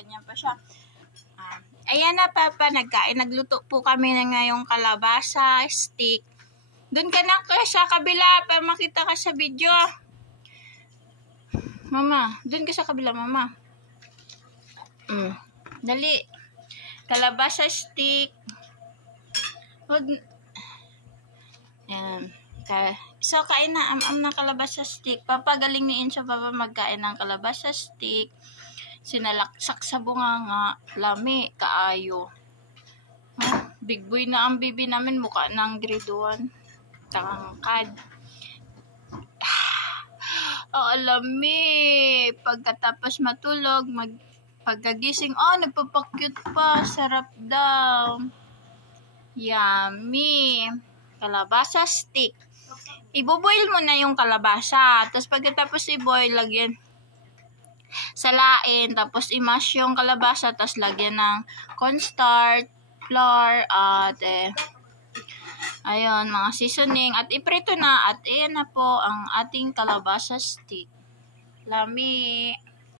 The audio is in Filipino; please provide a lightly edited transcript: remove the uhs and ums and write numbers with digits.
ganyan pa siya. Ayan na, Papa, nagluto po kami na ngayong kalabasa stick. Doon ka na sa kabila para makita ka sa video. Mama, doon ka sa kabila, Mama. Dali. Kalabasa stick. Ayan. So, kain na ng kalabasa stick. Papagaling ni Enzo, Papa, magkain ng kalabasa stick. Sinalaksak sa bunganga. Lami, kaayo. Big boy na ang bibi namin. Mukha ng grade 1. Tangkad. Lami. Pagkatapos matulog, pagkagising, nagpapakyut pa. Sarap daw. Yummy. Kalabasa stick. Iboboil mo na yung kalabasa. Tapos pagkatapos i-boil, lagyan salain. Tapos i-mash yung kalabasa. Tapos lagyan ng cornstarch, flour, at ayun, mga seasoning. At iprito na. At ayan na po ang ating kalabasa stick. Lami.